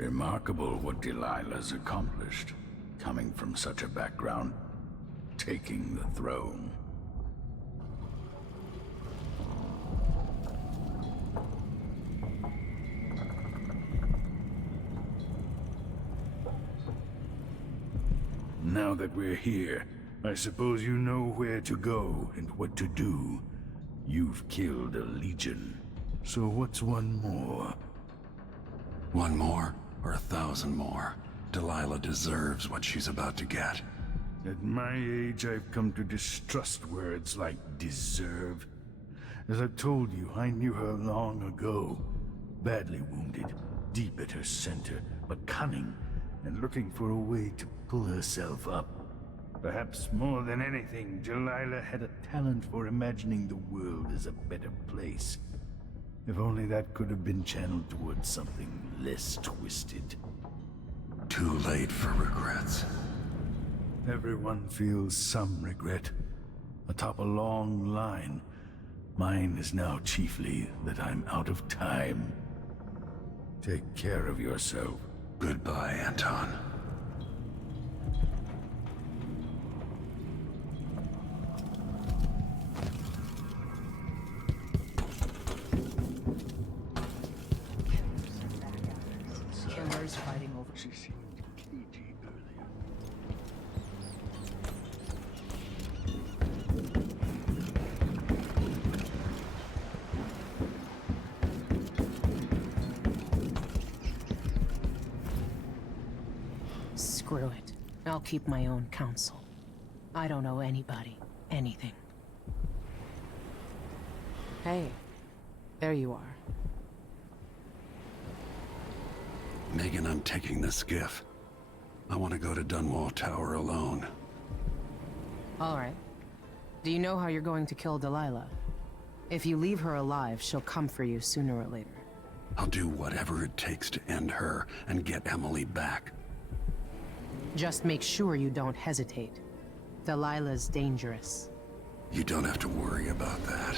Remarkable what Delilah's accomplished, coming from such a background, taking the throne. Now that we're here, I suppose you know where to go and what to do. You've killed a legion, so what's one more? One more, or 1,000 more. Delilah deserves what she's about to get. At my age, I've come to distrust words like deserve. As I've told you, I knew her long ago. Badly wounded, deep at her center, but cunning, and looking for a way to pull herself up. Perhaps more than anything, Delilah had a talent for imagining the world as a better place. If only that could have been channeled towards something less twisted. Too late for regrets. Everyone feels some regret, atop a long line. Mine is now chiefly that I'm out of time. Take care of yourself. Goodbye, Anton. Killers fighting over. She seemed cagey earlier. Screw it. I'll keep my own counsel. I don't owe anybody anything. Hey, there you are. Megan, I'm taking the skiff. I want to go to Dunwall Tower alone. All right. Do you know how you're going to kill Delilah? If you leave her alive, she'll come for you sooner or later. I'll do whatever it takes to end her and get Emily back. Just make sure you don't hesitate. Delilah's dangerous. You don't have to worry about that.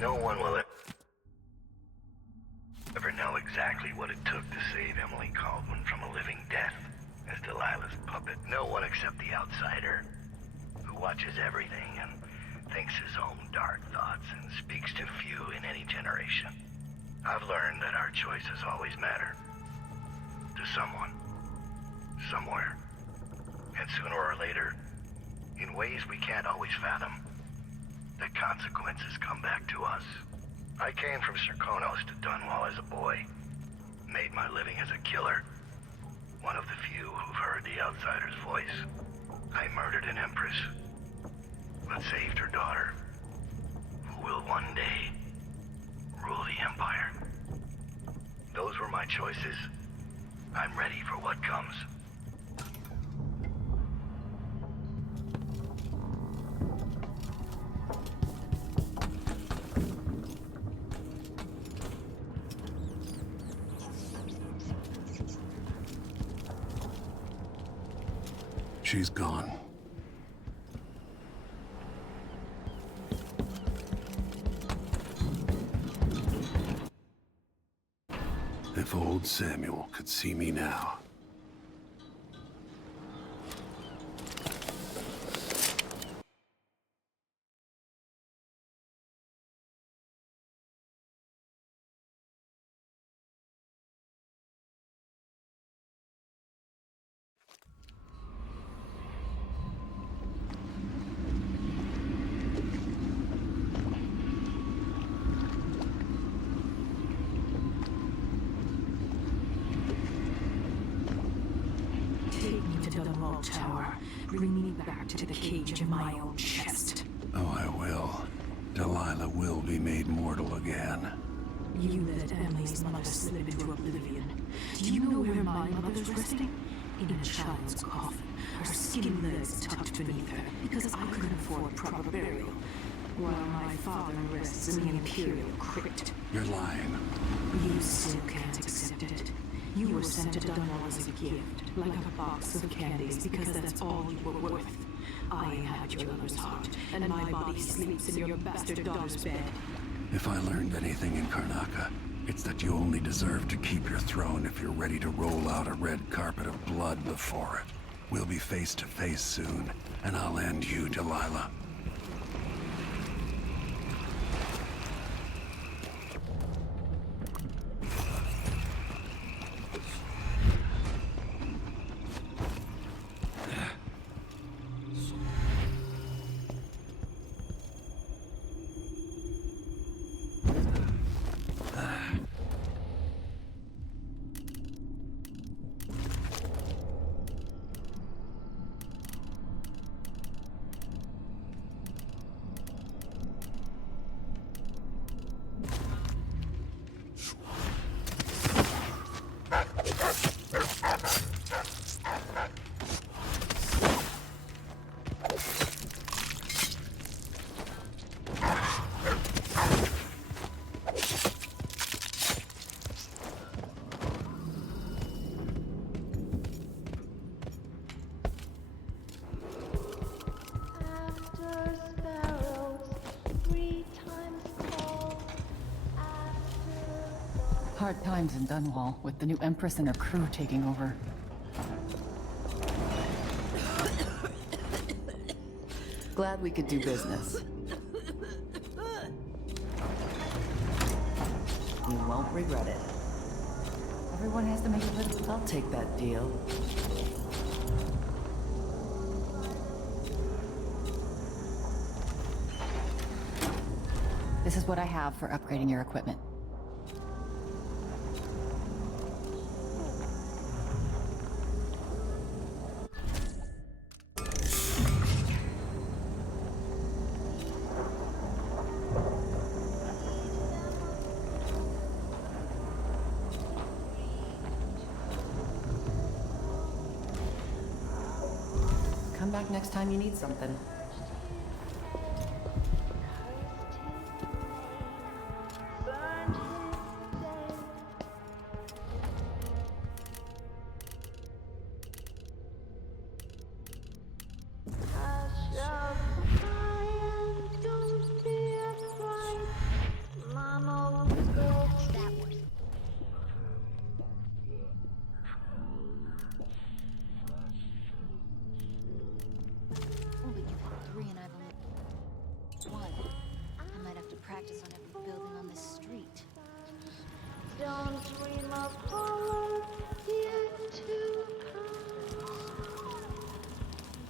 No one will ever know exactly what it took to save Emily Caldwell from a living death as Delilah's puppet. No one except the outsider, who watches everything and thinks his own dark thoughts and speaks to few in any generation. I've learned that our choices always matter. To someone. Somewhere. And sooner or later, in ways we can't always fathom, the consequences come back to us. I came from Serkonos to Dunwall as a boy. Made my living as a killer. One of the few who've heard the outsider's voice. I murdered an Empress, but saved her daughter, who will one day rule the Empire. Those were my choices. I'm ready for what comes. She's gone. If old Samuel could see me now. Tower. Bring me back to the cage in my own chest. Oh, I will. Delilah will be made mortal again. You let Emily's mother slip into oblivion. Do you know where my mother's resting? in a child's coffin, her skinny legs tucked beneath her, because I couldn't afford proper burial, while my father rests in the Imperial crypt. You're lying. You still can't accept it. You were sent to Dunwall as a gift, like a box of candies, because that's all you were worth. I inhabit your lover's heart, and my body sleeps in your bastard daughter's bed. If I learned anything in Karnaca, it's that you only deserve to keep your throne if you're ready to roll out a red carpet of blood before it. We'll be face to face soon, and I'll end you, Delilah. Hard times in Dunwall, with the new Empress and her crew taking over. Glad we could do business. You won't regret it. Everyone has to make a living. I'll take that deal. This is what I have for upgrading your equipment. Come back next time you need something. Practice on every building on this street. Don't dream of horror yet to come.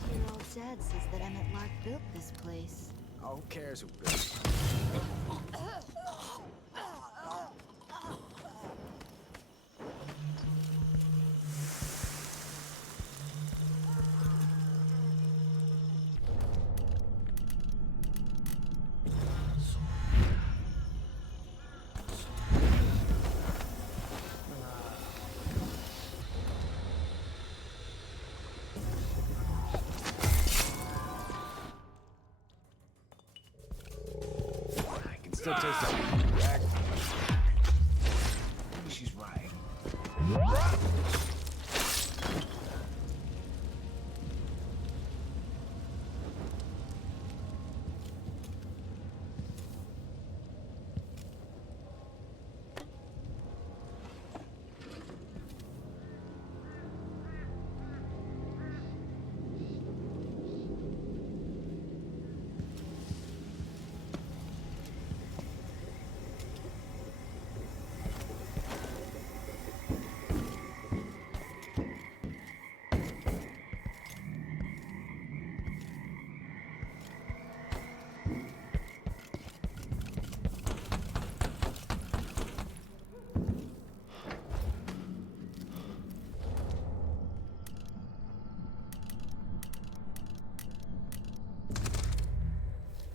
Dear old Dad says that Emmett Lark built this place. Oh, who cares who built it? Still taste that back. Maybe she's right.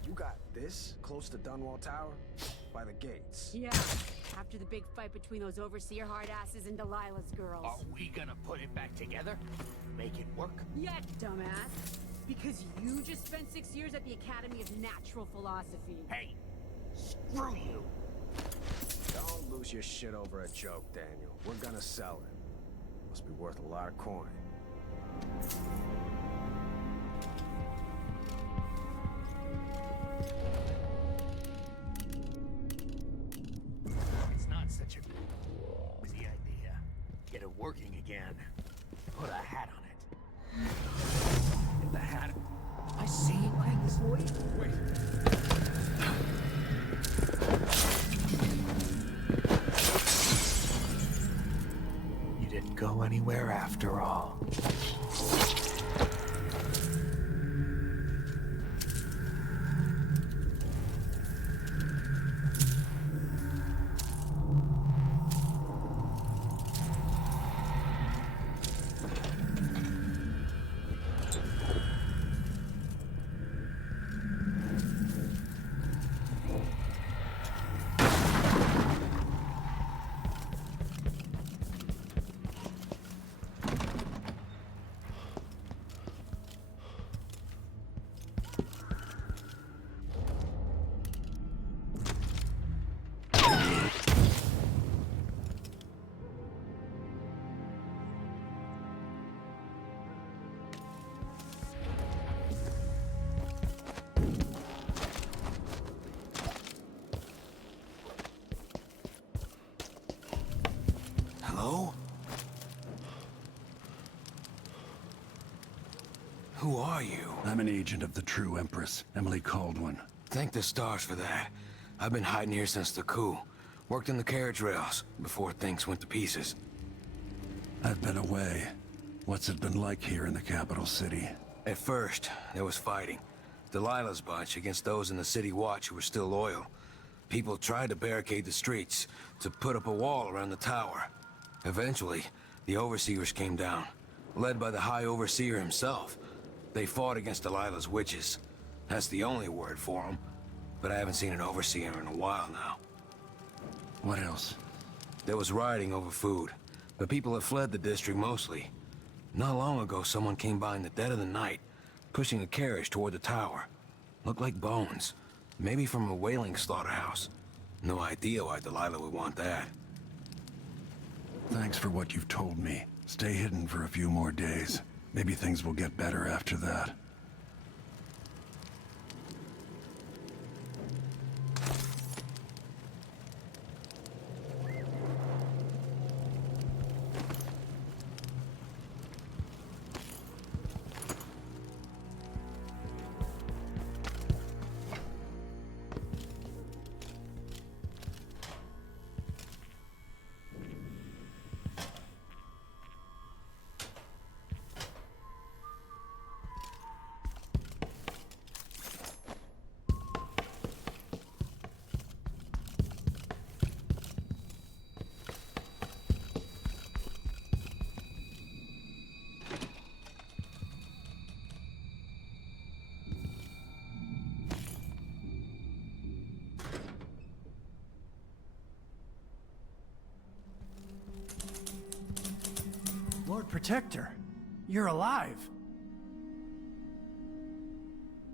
You got this close to Dunwall Tower? by the gates. Yeah, after the big fight between those overseer hard-asses and Delilah's girls. Are we gonna put it back together? Make it work? Yeah, dumbass. Because you just spent 6 years at the Academy of Natural Philosophy. Hey, screw you. Don't lose your shit over a joke, Daniel. We're gonna sell it. Must be worth a lot of coin. It's not such a crazy idea. Get it working again. Put a hat on it. Get the hat. I see like this boy. Wait. You didn't go anywhere after all. Hello? Who are you? I'm an agent of the true Empress, Emily Caldwin. Thank the stars for that. I've been hiding here since the coup. Worked in the carriage rails before things went to pieces. I've been away. What's it been like here in the capital city? At first, there was fighting. Delilah's bunch against those in the city watch who were still loyal. People tried to barricade the streets, to put up a wall around the tower. Eventually, the overseers came down, led by the High Overseer himself. They fought against Delilah's witches. That's the only word for them. But I haven't seen an overseer in a while now. What else? There was rioting over food, but people have fled the district mostly. Not long ago, someone came by in the dead of the night, pushing a carriage toward the tower. Looked like bones, maybe from a whaling slaughterhouse. No idea why Delilah would want that. Thanks for what you've told me. Stay hidden for a few more days. Maybe things will get better after that. Lord Protector, you're alive.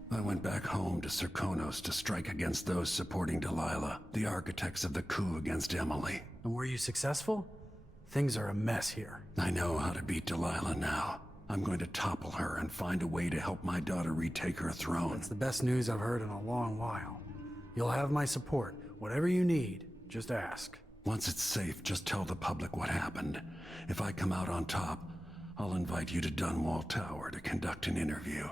I went back home to Serkonos to strike against those supporting Delilah, the architects of the coup against Emily. And were you successful? Things are a mess here. I know how to beat Delilah now. I'm going to topple her and find a way to help my daughter retake her throne. That's the best news I've heard in a long while. You'll have my support. Whatever you need, just ask. Once it's safe, just tell the public what happened. If I come out on top, I'll invite you to Dunwall Tower to conduct an interview.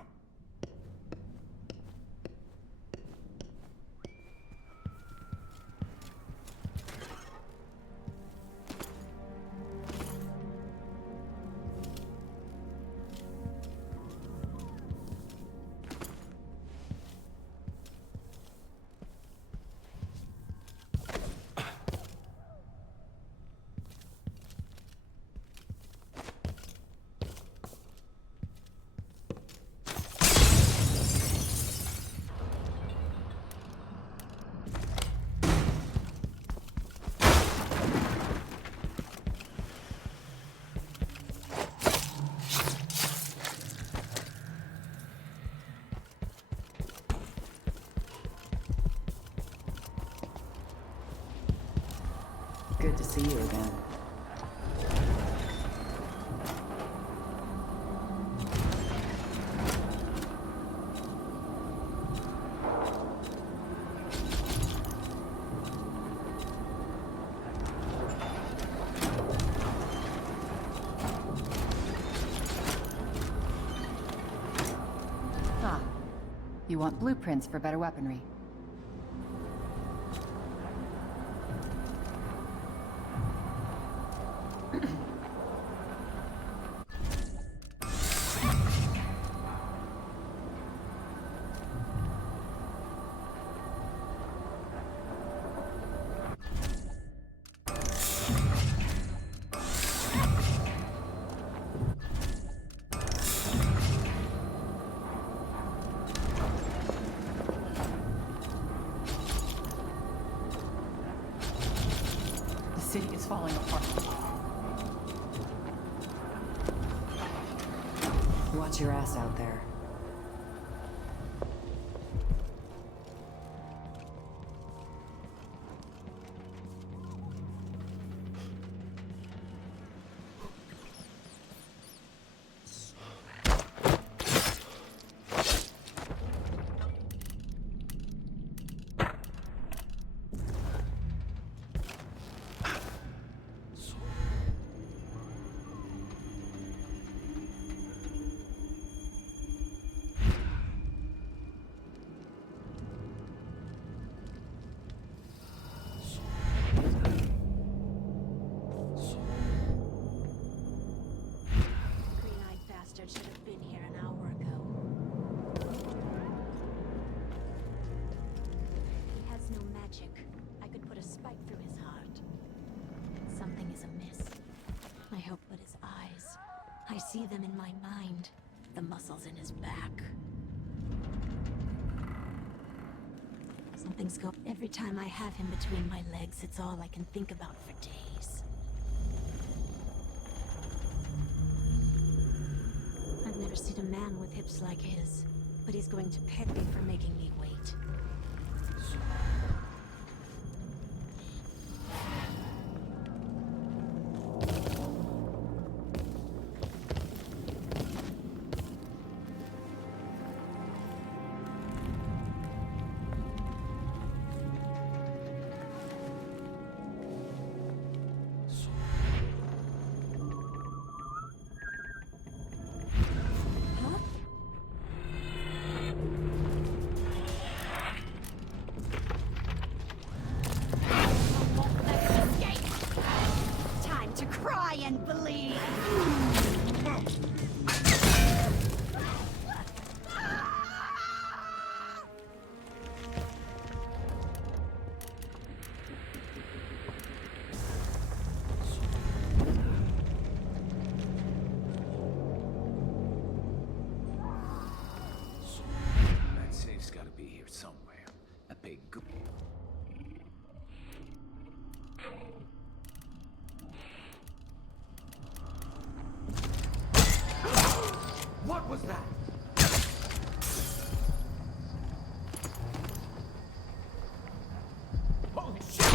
Good to see you again. Ah, you want blueprints for better weaponry. The city is falling apart. Watch your ass out there. Green-eyed bastard should have been here an hour ago. He has no magic. I could put a spike through his heart. Something is amiss. I hope but his eyes. I see them in my mind. The muscles in his back. Something's go. Every time I have him between my legs, it's all I can think about for days. I've never seen a man with hips like his, but he's going to peg me for making me wait. Huh? Won't let him escape. Time to cry and bleed. That safe's gotta be here somewhere. A big What was that? Holy shit!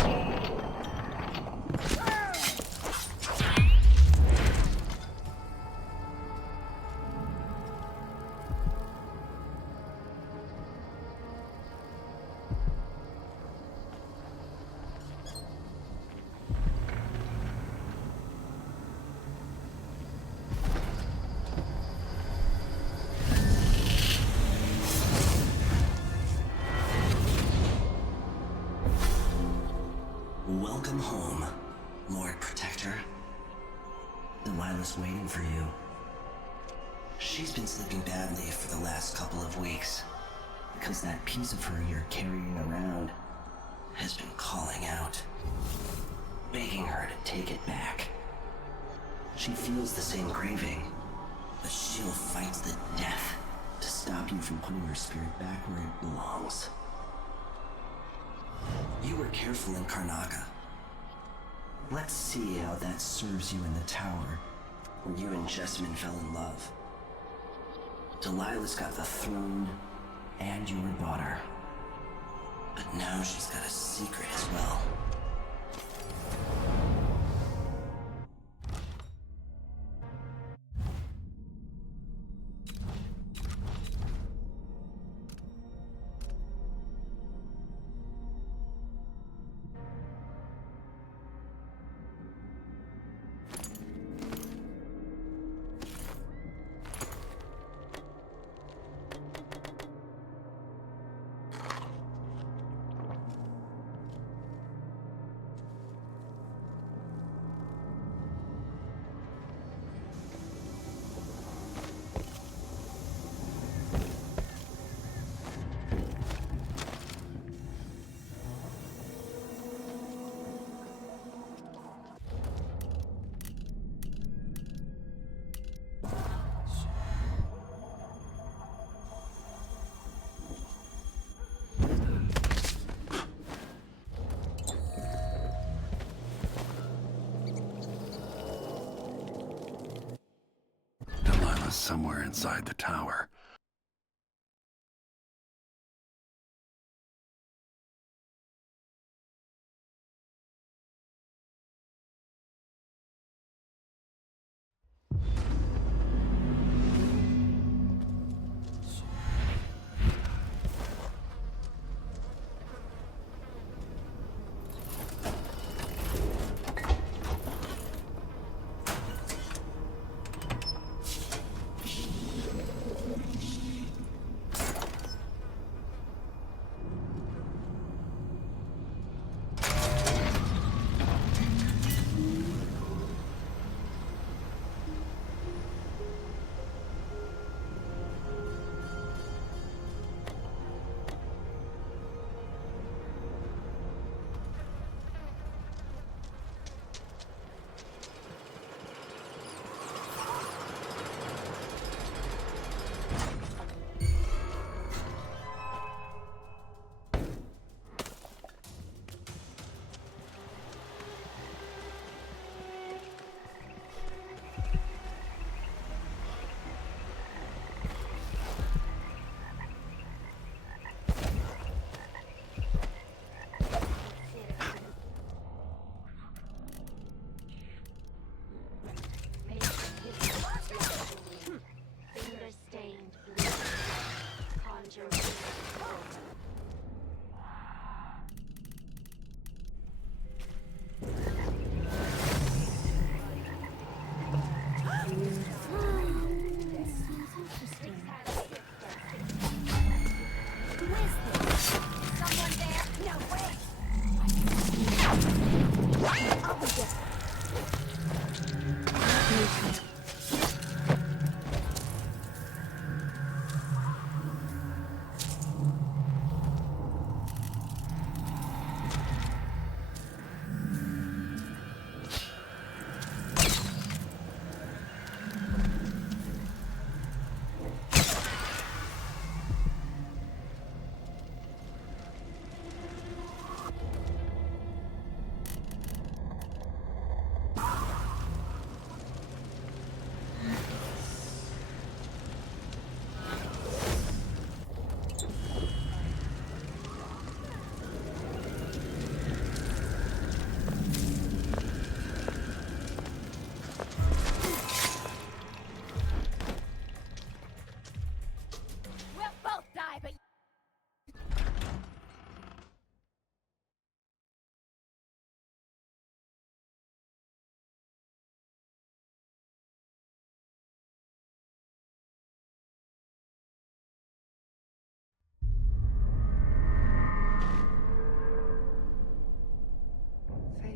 Welcome home, Lord Protector. Delilah's waiting for you. She's been sleeping badly for the last couple of weeks, because that piece of her you're carrying around has been calling out, begging her to take it back. She feels the same craving, but she'll fight the death to stop you from putting your spirit back where it belongs. You were careful in Karnaca. Let's see how that serves you in the tower, where you and Jessamine fell in love. Delilah's got the throne and your daughter. But now she's got a secret as well. somewhere inside the tower.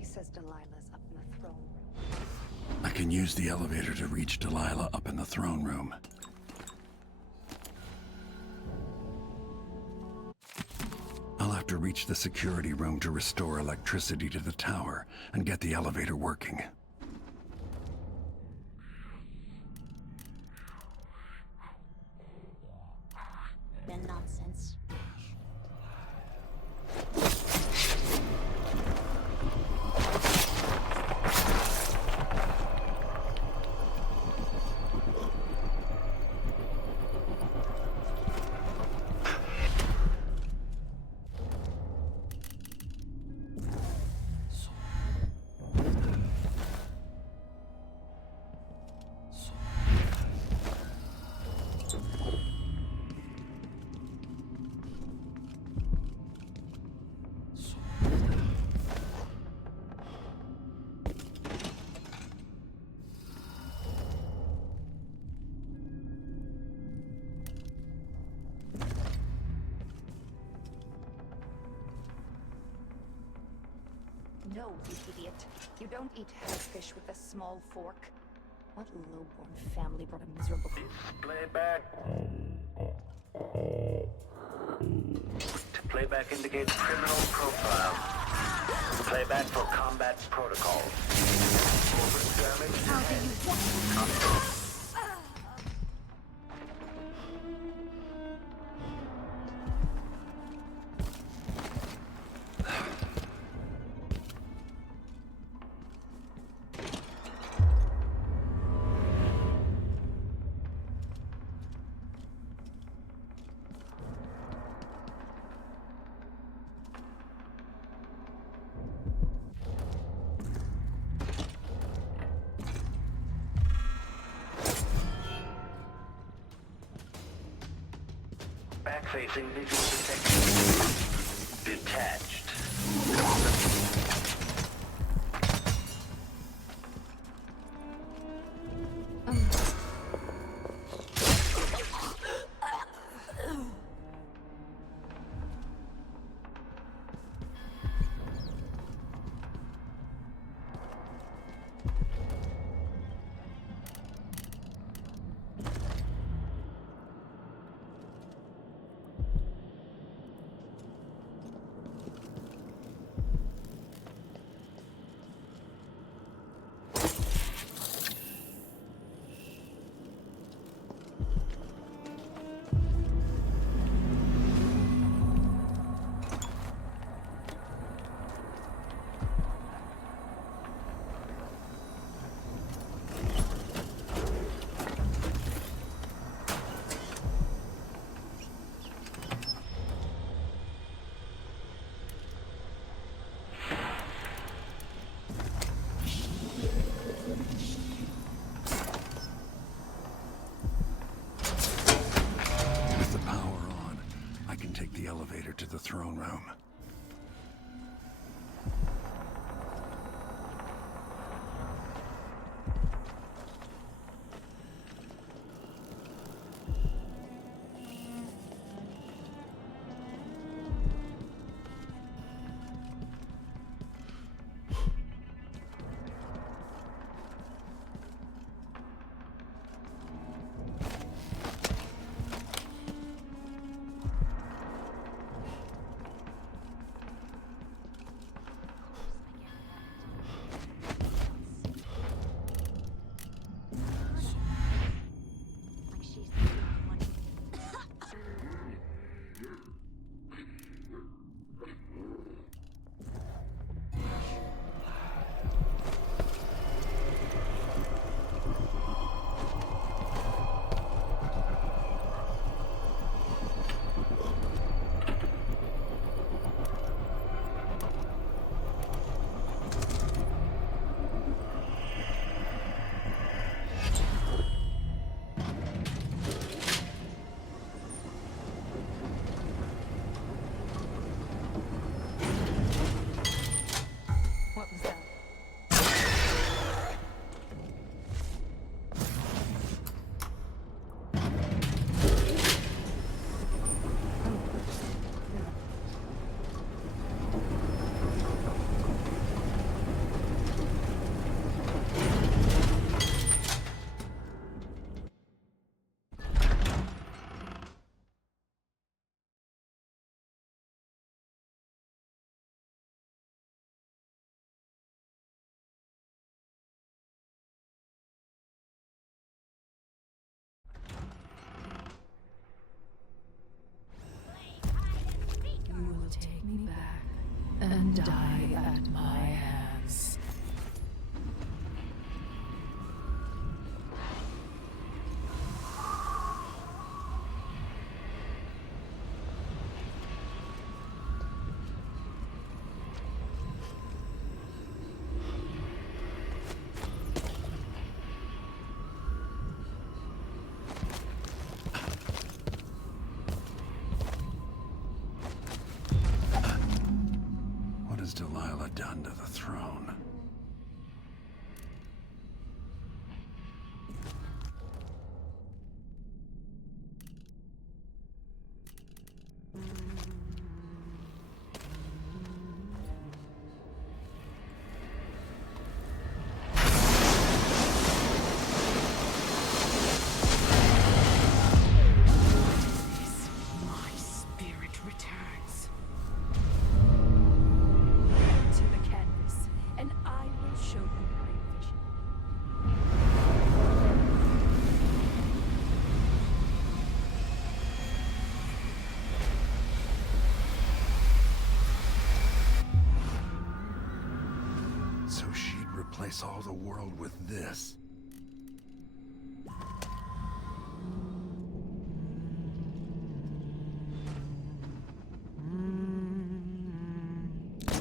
Says Delilah's up in the throne room. I can use the elevator to reach Delilah up in the throne room. I'll have to reach the security room to restore electricity to the tower and get the elevator working. Been nonsense. No, you idiot. You don't eat hagfish with a small fork. What low-born family brought a miserable... Playback. Playback indicates criminal profile. Playback for combat protocol. How do you want? Back-facing visual detection. Detached. The elevator to the throne room. You will take me back and die at my hands. What has Delilah done to the throne? My spirit returns. To the canvas, and I will show you my vision. So she'd replace all the world with this.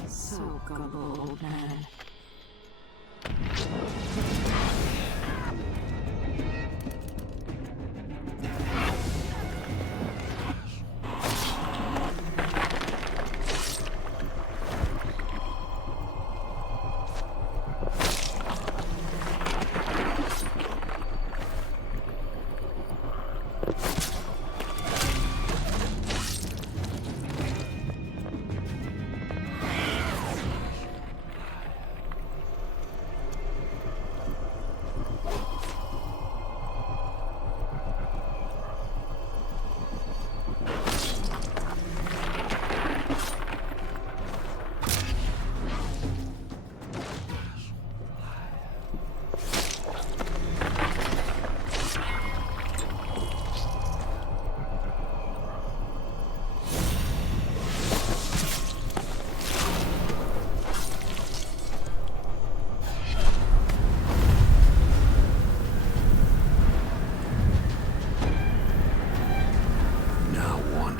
So gullible, old man.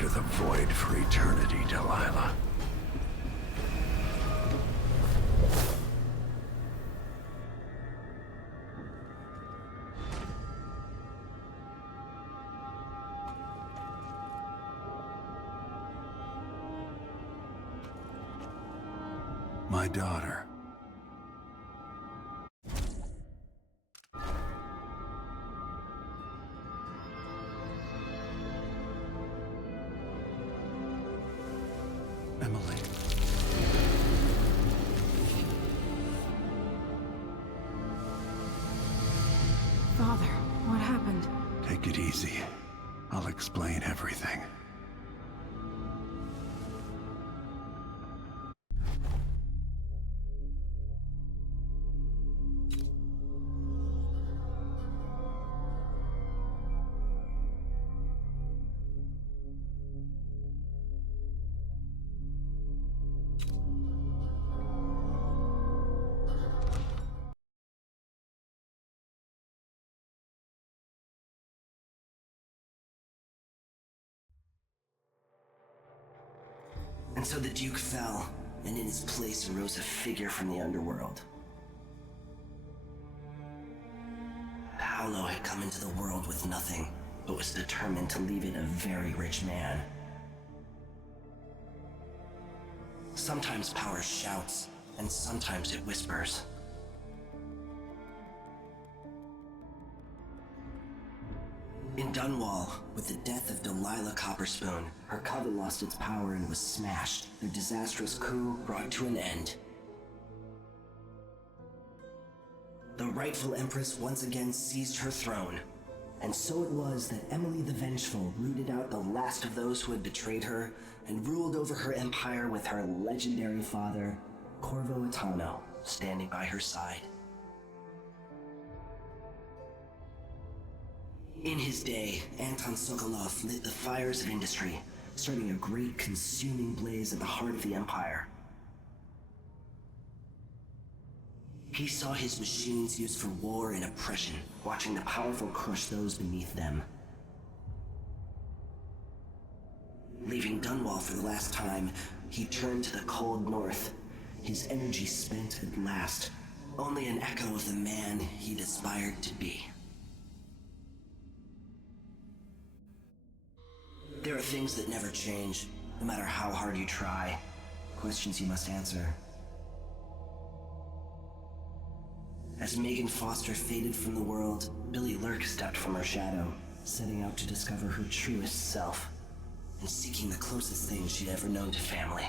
into the void for eternity, Delilah. My daughter. Emily. Father, what happened? Take it easy. I'll explain everything. And so the Duke fell, and in his place arose a figure from the underworld. Paolo had come into the world with nothing, but was determined to leave it a very rich man. Sometimes power shouts, and sometimes it whispers. In Dunwall, with the death of Delilah Copperspoon, her coven lost its power and was smashed. Their disastrous coup brought to an end. The rightful Empress once again seized her throne. And so it was that Emily the Vengeful rooted out the last of those who had betrayed her and ruled over her empire with her legendary father, Corvo Atano, standing by her side. In his day, Anton Sokolov lit the fires of industry, starting a great consuming blaze at the heart of the Empire. He saw his machines used for war and oppression, watching the powerful crush those beneath them. Leaving Dunwall for the last time, he turned to the cold north, his energy spent at last, only an echo of the man he'd aspired to be. There are things that never change, no matter how hard you try. Questions you must answer. As Megan Foster faded from the world, Billy Lurk stepped from her shadow, setting out to discover her truest self, and seeking the closest thing she'd ever known to family.